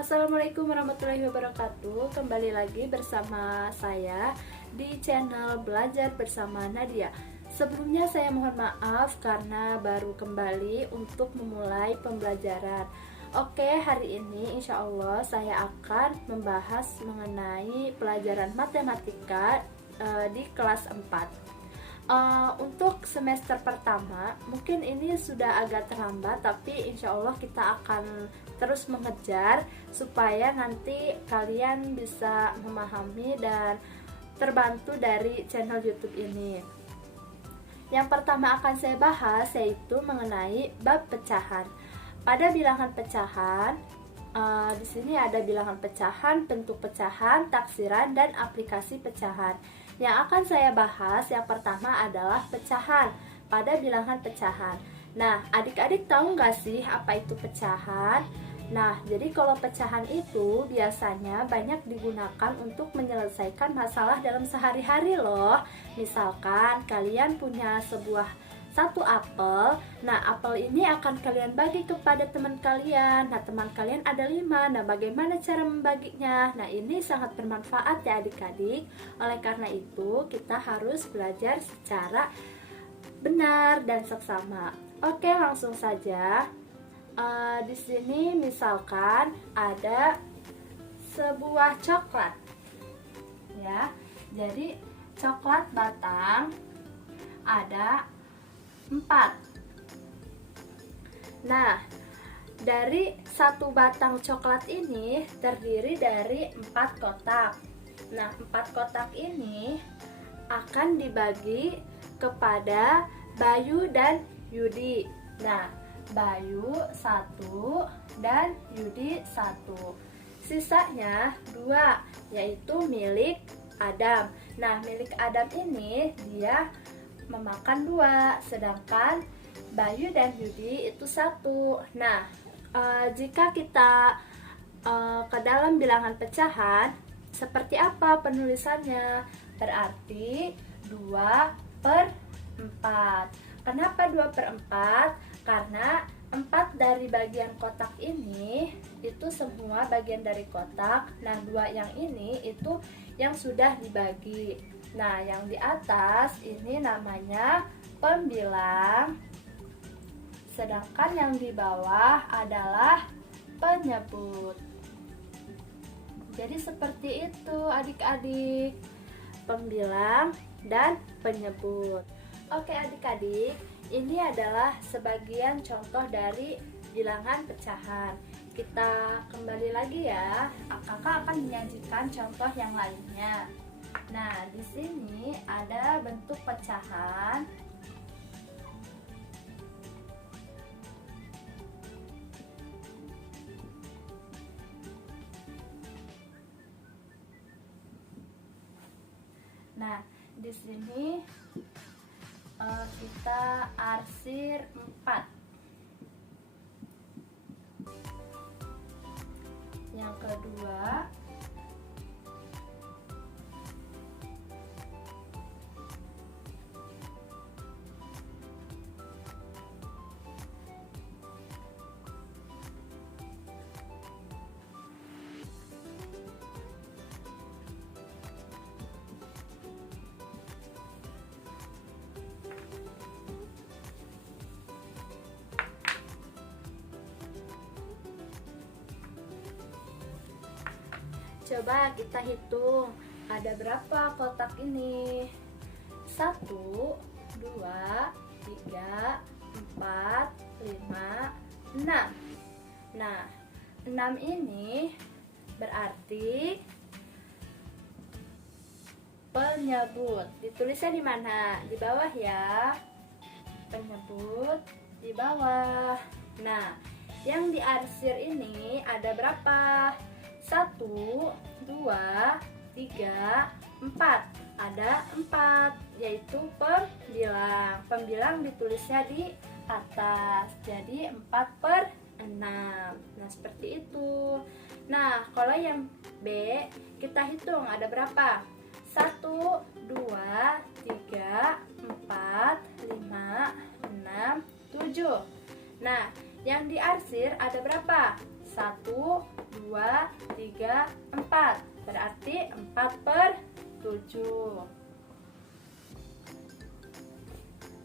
Assalamualaikum warahmatullahi wabarakatuh. Kembali lagi bersama saya di channel Belajar Bersama Nadia. Sebelumnya saya mohon maaf karena baru kembali untuk memulai pembelajaran. Oke, hari ini insya Allah saya akan membahas mengenai pelajaran matematika di kelas 4. Untuk semester pertama mungkin ini sudah agak terlambat, tapi insya Allah kita akan terus mengejar supaya nanti kalian bisa memahami dan terbantu dari channel YouTube ini. Yang pertama akan saya bahas yaitu mengenai bab pecahan. Pada bilangan pecahan, di sini ada bilangan pecahan, bentuk pecahan, taksiran, dan aplikasi pecahan. Yang akan saya bahas yang pertama adalah pecahan pada bilangan pecahan. Nah, adik-adik tahu nggak sih apa itu pecahan? Nah, jadi kalau pecahan itu biasanya banyak digunakan untuk menyelesaikan masalah dalam sehari-hari loh. Misalkan kalian punya satu apel. Nah, apel ini akan kalian bagi kepada teman kalian. Nah, teman kalian ada 5. Nah, bagaimana cara membaginya? Nah, ini sangat bermanfaat ya adik-adik. Oleh karena itu, kita harus belajar secara benar dan seksama. Oke, langsung saja. Di sini misalkan ada sebuah coklat. Ya. Jadi, coklat batang ada 4. Nah, dari satu batang coklat ini terdiri dari 4 kotak. Nah, 4 kotak ini akan dibagi kepada Bayu dan Yudi. Nah, Bayu 1 dan Yudi 1. Sisanya 2, yaitu milik Adam. Nah, milik Adam ini dia memakan 2, sedangkan Bayu dan Yudi itu 1. Nah, jika kita ke dalam bilangan pecahan, seperti apa penulisannya? Berarti 2/4. Kenapa 2/4? Karena 4 dari bagian kotak ini itu semua bagian dari kotak. Nah, 2 yang ini itu yang sudah dibagi. Nah, yang di atas ini namanya pembilang, sedangkan yang di bawah adalah penyebut. Jadi seperti itu adik-adik, pembilang dan penyebut. Oke adik-adik, ini adalah sebagian contoh dari bilangan pecahan. Kita kembali lagi ya, kakak akan menyajikan contoh yang lainnya. Nah, di sini ada bentuk pecahan. Nah, di sini kita arsir 4. Yang kedua, coba kita hitung ada berapa kotak ini. 1, 2, 3, 4, 5, 6. Nah, 6 ini berarti penyebut. Ditulisnya di mana? Di bawah ya. Penyebut di bawah. Nah, yang diarsir ini ada berapa? 1, 2, 3, 4. Ada 4, yaitu pembilang. Pembilang ditulisnya di atas. Jadi 4/6. Nah, seperti itu. Nah, kalau yang B, kita hitung ada berapa? 1, 2, 3, 4, 5, 6, 7. Nah, yang diarsir ada berapa? 1, 2, 2, 3, 4. Berarti 4/7.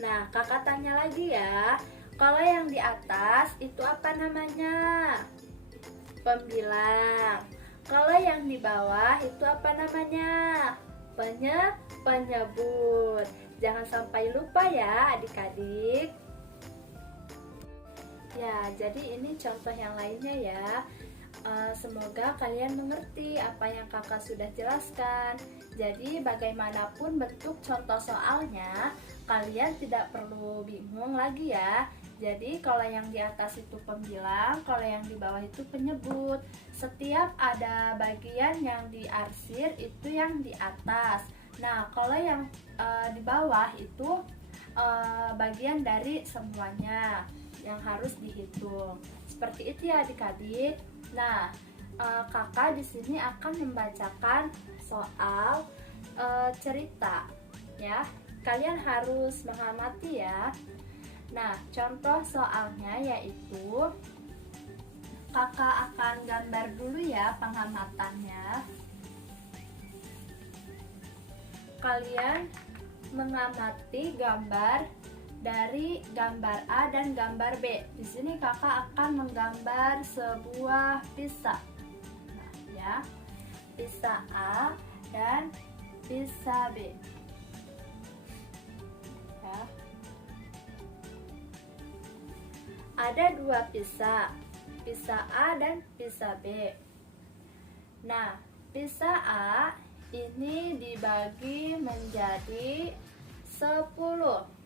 Nah, kakak tanya lagi ya. Kalau yang di atas itu apa namanya? Pembilang. Kalau yang di bawah itu apa namanya? Penyebut. Jangan sampai lupa ya adik-adik. Ya, jadi ini contoh yang lainnya ya. Semoga kalian mengerti apa yang kakak sudah jelaskan. Jadi bagaimanapun bentuk contoh soalnya, kalian tidak perlu bingung lagi ya. Jadi kalau yang di atas itu pembilang, kalau yang di bawah itu penyebut. Setiap ada bagian yang diarsir itu yang di atas. Nah, kalau yang di bawah itu bagian dari semuanya yang harus dihitung. Seperti itu ya adik-adik. Nah, kakak di sini akan membacakan soal cerita ya. Kalian harus mengamati ya. Nah, contoh soalnya yaitu kakak akan gambar dulu ya pengamatannya. Kalian mengamati gambar dari gambar A dan gambar B. Di sini kakak akan menggambar sebuah pizza. Nah, ya. Pizza A dan pizza B. Ya. Ada dua pizza. Pizza A dan pizza B. Nah, pizza A ini dibagi menjadi 10.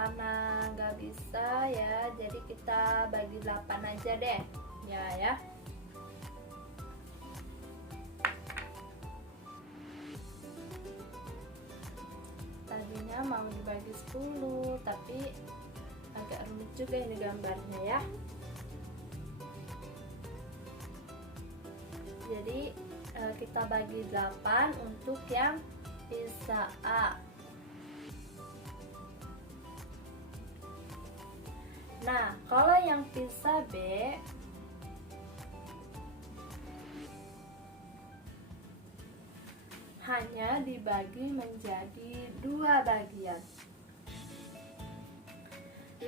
Karena nggak bisa ya, jadi kita bagi 8 aja deh ya. Tadinya mau dibagi 10, tapi agak rumit juga ini gambarnya ya. Jadi kita bagi 8 untuk yang pizza A. Nah, kalau yang pizza B hanya dibagi menjadi 2 bagian.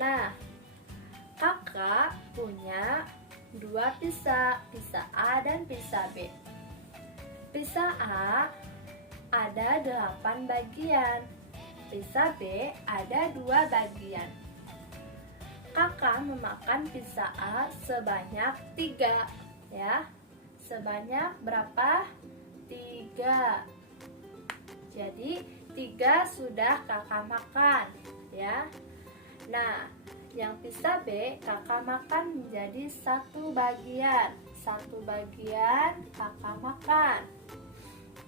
Nah, kakak punya 2 pizza, pizza A dan pizza B. Pizza A ada 8 bagian, pizza B ada 2 bagian. Kakak memakan pizza A sebanyak 3 ya. Sebanyak berapa? 3. Jadi 3 sudah kakak makan ya. Nah, yang pizza B kakak makan menjadi 1 bagian. 1 bagian kakak makan.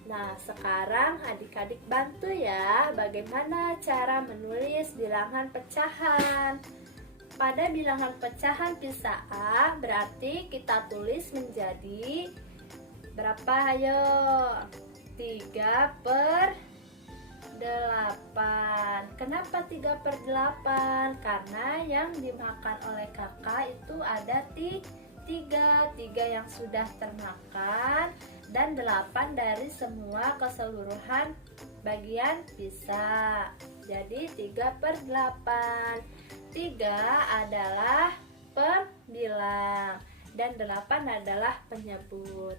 Nah, sekarang adik-adik bantu ya bagaimana cara menulis bilangan pecahan. Pada bilangan pecahan pizza A berarti kita tulis menjadi berapa? Ayo, 3/8. Kenapa 3/8? Karena yang dimakan oleh kakak itu ada 3 yang sudah termakan dan 8 dari semua keseluruhan bagian pizza. Jadi 3/8. 3 adalah pembilang dan 8 adalah penyebut.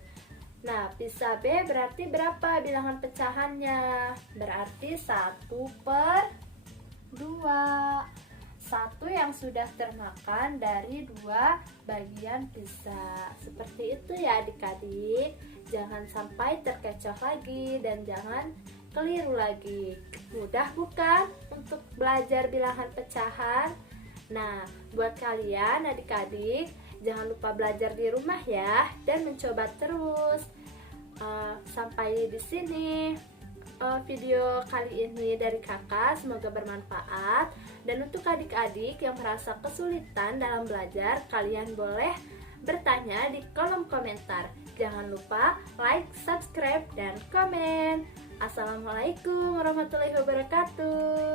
Nah, pizza B berarti berapa bilangan pecahannya? Berarti 1/2. 1 yang sudah termakan dari 2 bagian pizza. Seperti itu ya adik-adik. Jangan sampai terkecoh lagi dan jangan keliru lagi. Mudah bukan untuk belajar bilangan pecahan? Nah, buat kalian adik-adik, jangan lupa belajar di rumah ya dan mencoba terus. Sampai di sini video kali ini dari kakak, semoga bermanfaat. Dan untuk adik-adik yang merasa kesulitan dalam belajar, kalian boleh bertanya di kolom komentar. Jangan lupa like, subscribe, dan komen. Assalamualaikum warahmatullahi wabarakatuh.